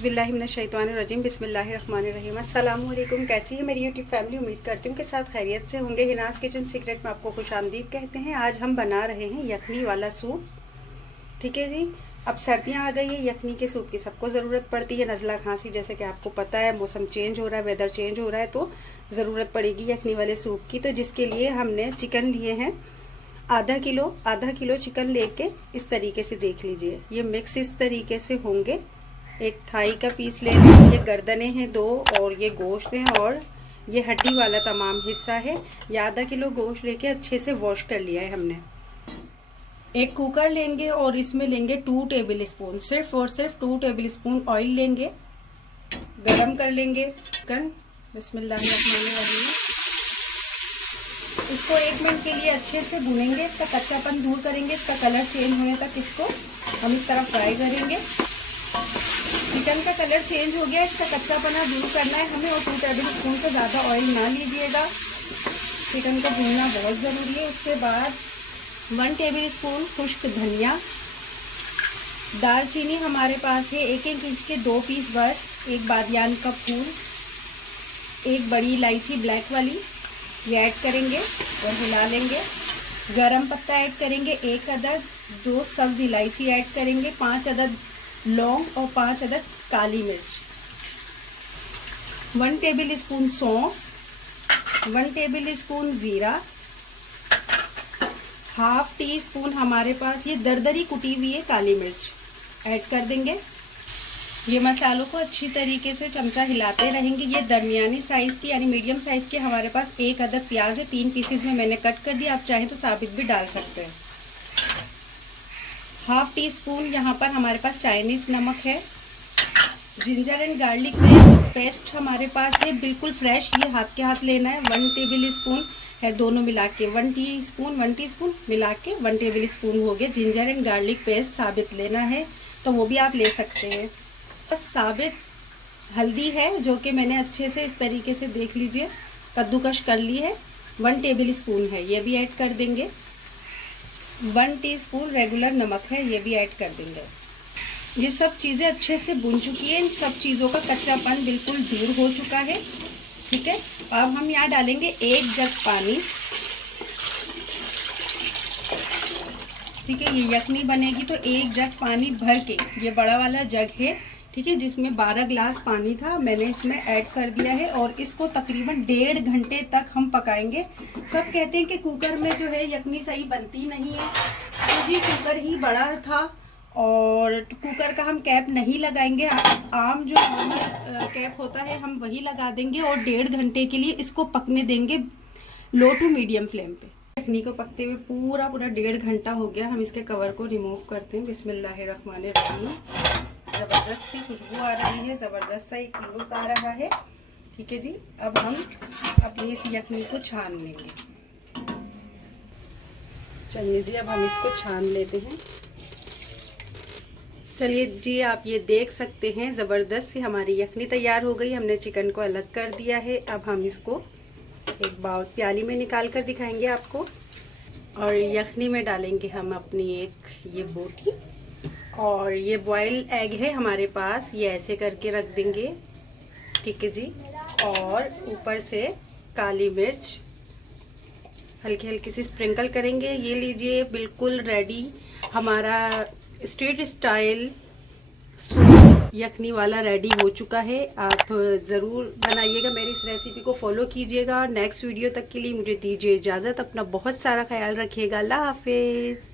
बिस्मिल्लाहिमिनश्शैतानिर्रजीम बिस्मिल्लाहिर्रहमानिर्रहीम। अस्सलाम वालेकुम। कैसी है मेरी यूट्यूब फैमिली? उम्मीद करती हूँ कि साथ खैरियत से होंगे। हिनाज किचन सीक्रेट में आपको खुशामदीद कहते हैं। आज हम बना रहे हैं यखनी वाला सूप। ठीक है जी। अब सर्दियाँ आ गई है, यखनी के सूप की सबको ज़रूरत पड़ती है। नज़ला खांसी जैसे कि आपको पता है, मौसम चेंज हो रहा है, वेदर चेंज हो रहा है, तो ज़रूरत पड़ेगी यखनी वाले सूप की। तो जिसके लिए हमने चिकन लिए हैं आधा किलो चिकन लेके इस तरीके से देख लीजिए। ये मिक्स इस तरीके से होंगे। एक थाई का पीस ले लें, ये गर्दने हैं 2 और ये गोश्त है और ये हड्डी वाला तमाम हिस्सा है। ये आधा किलो गोश्त लेके अच्छे से वॉश कर लिया है हमने। एक कुकर लेंगे और इसमें लेंगे 2 टेबल स्पून, सिर्फ और सिर्फ 2 टेबल स्पून ऑयल लेंगे। गरम कर लेंगे चिकन। बिस्मिल्लाहिर्रहमानिर्रहीम। इसको 1 मिनट के लिए अच्छे से भूनेंगे, इसका कच्चापन दूर करेंगे, इसका कलर चेंज होने तक इसको हम इस तरह फ्राई करेंगे। चिकन का कलर चेंज हो गया, इसका कच्चापना दूर करना है हमें और 2 टेबल स्पून से ज़्यादा ऑयल ना लीजिएगा। चिकन को भूनना बहुत ज़रूरी है। उसके बाद 1 टेबल स्पून खुश्क धनिया, दालचीनी हमारे पास है 1-1 इंच के 2 पीस बस, एक बादियान का फूल, एक बड़ी इलायची ब्लैक वाली, ये ऐड करेंगे और हिला लेंगे। गरम पत्ता ऐड करेंगे 1 अदद, 2 सब्ज इलायची ऐड करेंगे, 5 अदद लौंग और 5 अदद काली मिर्च, 1 टेबल स्पून सौंफ, 1 टेबल स्पून जीरा, हाफ टी स्पून हमारे पास ये दरदरी कुटी हुई है काली मिर्च ऐड कर देंगे। ये मसालों को अच्छी तरीके से चमचा हिलाते रहेंगे। ये दरमियानी साइज की यानी मीडियम साइज के हमारे पास 1 अदद प्याज है, 3 पीसेस में मैंने कट कर दिया। आप चाहें तो साबित भी डाल सकते हैं। हाफ टी स्पून यहाँ पर हमारे पास चाइनीज नमक है। जिंजर एंड गार्लिक में पेस्ट हमारे पास है बिल्कुल फ्रेश, ये हाथ के हाथ लेना है। 1 टेबल स्पून है, दोनों मिला के 1 टीस्पून मिला के 1 टेबल स्पून हो गया। जिंजर एंड गार्लिक पेस्ट साबित लेना है तो वो भी आप ले सकते हैं। बस साबित हल्दी है जो कि मैंने अच्छे से इस तरीके से देख लीजिए कद्दूकश कर ली है, 1 टेबल स्पून है, ये भी ऐड कर देंगे। 1 टीस्पून रेगुलर नमक है, ये भी ऐड कर देंगे। ये सब चीज़ें अच्छे से भुन चुकी है, इन सब चीज़ों का कच्चापन बिल्कुल दूर हो चुका है। ठीक है। अब हम यहाँ डालेंगे 1 जग पानी। ठीक है, ये यखनी बनेगी तो 1 जग पानी भर के, ये बड़ा वाला जग है, ठीक है, जिसमें 12 गिलास पानी था, मैंने इसमें ऐड कर दिया है और इसको तकरीबन 1.5 घंटे तक हम पकाएंगे। सब कहते हैं कि कुकर में जो है यखनी सही बनती नहीं है, तो जी कुकर ही बड़ा था और कुकर का हम कैप नहीं लगाएंगे, आम जो नॉर्मल कैप होता है हम वही लगा देंगे और 1.5 घंटे के लिए इसको पकने देंगे लो टू मीडियम फ्लेम पे। यखनी को पकते हुए पूरा 1.5 घंटा हो गया। हम इसके कवर को रिमूव करते हैं। बिस्मिल्लाहिर्रहमानिर्रहीम। ज़बरदस्त सी खुशबू आ रही है, ज़बरदस्त सा एक लुक आ रहा है। ठीक है जी। अब हम अपनी इस यखनी को छान लेंगे। चलिए जी, अब हम इसको छान लेते हैं। चलिए जी, आप ये देख सकते हैं ज़बरदस्त सी हमारी यखनी तैयार हो गई। हमने चिकन को अलग कर दिया है। अब हम इसको एक बाउल प्याली में निकाल कर दिखाएंगे आपको और यखनी में डालेंगे हम अपनी एक ये बोटी और ये बॉयल एग है हमारे पास, ये ऐसे करके रख देंगे। ठीक है जी। और ऊपर से काली मिर्च हल्की हल्की सी स्प्रिंकल करेंगे। ये लीजिए, बिल्कुल रेडी हमारा स्ट्रीट स्टाइल सूप यखनी वाला रेडी हो चुका है। आप ज़रूर बनाइएगा, मेरी इस रेसिपी को फॉलो कीजिएगा। नेक्स्ट वीडियो तक के लिए मुझे दीजिए इजाज़त। अपना बहुत सारा ख्याल रखिएगा। अल्लाह हाफिज़।